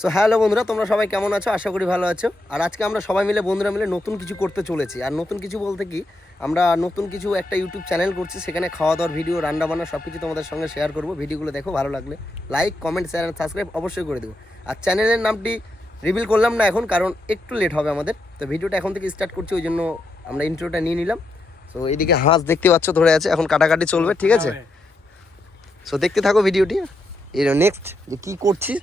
So hello বন্ধুরা, তোমরা সবাই কেমন আছো? আশা করি ভালো আছো। আর আজকে আমরা সবাই মিলে বন্ধুরা মিলে নতুন কিছু করতে চলেছি। আর নতুন কিছু বলতে কি, আমরা নতুন কিছু একটা ইউটিউব চ্যানেল করছি। সেখানে খাওয়া দাওয়ার ভিডিও, রান্না বান্না সব কিছু তোমাদের সঙ্গে শেয়ার করবো। ভিডিওগুলো দেখো, ভালো লাগলে লাইক, কমেন্ট, শেয়ার আর সাবস্ক্রাইব অবশ্যই করে দেবো। আর চ্যানেলের নামটি রিভিল করলাম না এখন, কারণ একটু লেট হবে আমাদের। তো ভিডিওটা এখন থেকে স্টার্ট করছি, ওই জন্য আমরা ইন্ট্রোটা নিয়ে নিলাম। সো এইদিকে হাঁস দেখতে পাচ্ছ ধরে আছে, এখন কাটাকাটি চলবে, ঠিক আছে? সো দেখতে থাকো ভিডিওটি। এর নেক্সট যে কী করছি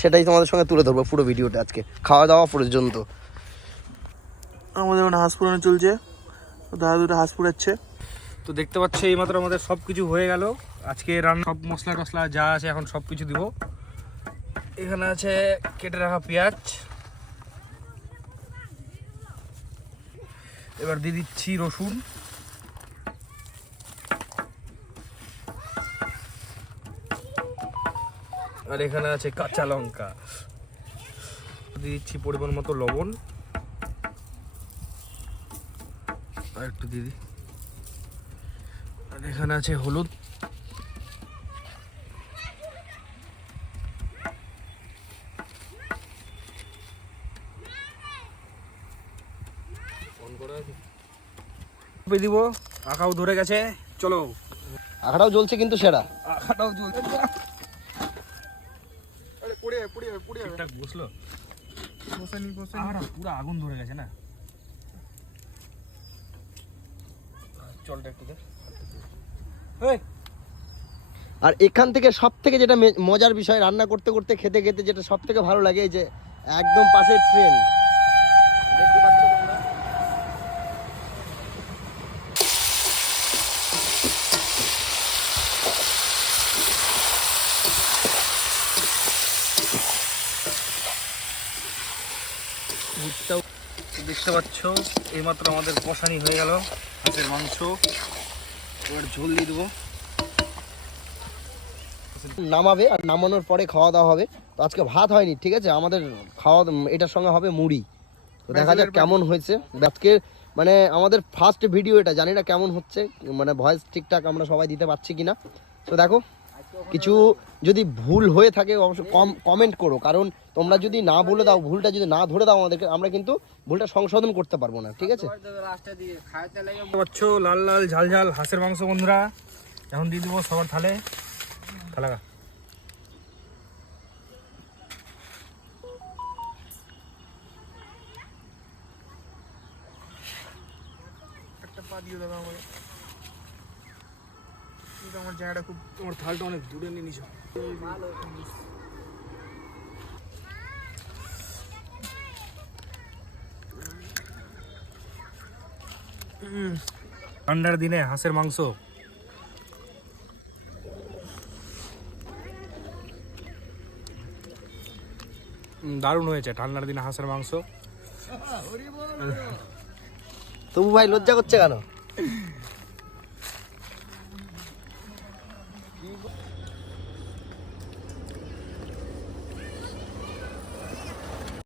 সেটাই তোমাদের সঙ্গে তুলে ধরবো পুরো ভিডিওটা আজকে খাওয়া দাওয়া পর্যন্ত। আমাদের হাঁস পুরানো চলছে, দাদা দুটো হাঁস পুরাচ্ছে। তো দেখতে পাচ্ছ এইমাত্র আমাদের সব কিছু হয়ে গেল। আজকে রান্না সব মশলা টশলা যা আছে এখন সব কিছু দিব। এখানে আছে কেটে রাখা পেঁয়াজ, এবার দিয়ে দিচ্ছি রসুন, আর এখানে আছে কাঁচা লঙ্কা, দিয়ে দিচ্ছি পরিমাণ মতো লবণ, আর একটু দিয়ে দিই, আর এখানে আছে হলুদ, দিব। আঁকাও ধরে গেছে, চলো। আখাটাও জ্বলছে কিন্তু সেরা। আঁকাটাও চলছে, ঠিকঠাক বসলো। পুরো আগুন ধরে গেছে না, চলটা একটু দে। আর এখান থেকে সব থেকে যেটা মজার বিষয়, রান্না করতে করতে খেতে খেতে যেটা সব থেকে ভালো লাগে, এই যে একদম পাশের ট্রেন দেখতে পাচ্ছ তোমরা। ভুট্টাও দেখতে পাচ্ছ এইমাত্র আমাদের কষানি হয়ে গেল হাঁসের মাংস। এবার ঝোল দিয়ে দেবো। নামাবে, আর নামানোর পরে খাওয়া দাওয়া হবে। তো আজকে ভাত হয়নি, ঠিক আছে? আমাদের খাওয়া এটার সঙ্গে হবে মুড়ি। তো দেখা যাক কেমন হয়েছে আজকে। মানে আমাদের ফার্স্ট ভিডিও এটা, জানি না কেমন হচ্ছে, মানে ভয়েস ঠিকঠাক আমরা সবাই দিতে পারছি কিনা। তো দেখো, কিছু যদি ভুল হয়ে থাকে অবশ্যই কমেন্ট করো, কারণ তোমরা যদি না বলে দাও, ভুলটা যদি না ধরে দাও আমাদেরকে, আমরা কিন্তু ভুলটা সংশোধন করতে পারবো না, ঠিক আছে? দেখতে পাচ্ছ লাল লাল ঝাল ঝাল হাঁসের মাংস বন্ধুরা। এখন দিয়ে দেবো সবার থালে থালাগা। একটা পা দিয়ে দাদা আমাকে, আমার জায়গাটা খুব, তোমার থালটা অনেক দূরে নিয়ে নিছো। ঠান্ডার দিনে হাঁসের মাংস দারুণ হয়েছে। ঠান্ডার দিনে হাঁসের মাংস। তবু ভাই লজ্জা করছে কেন?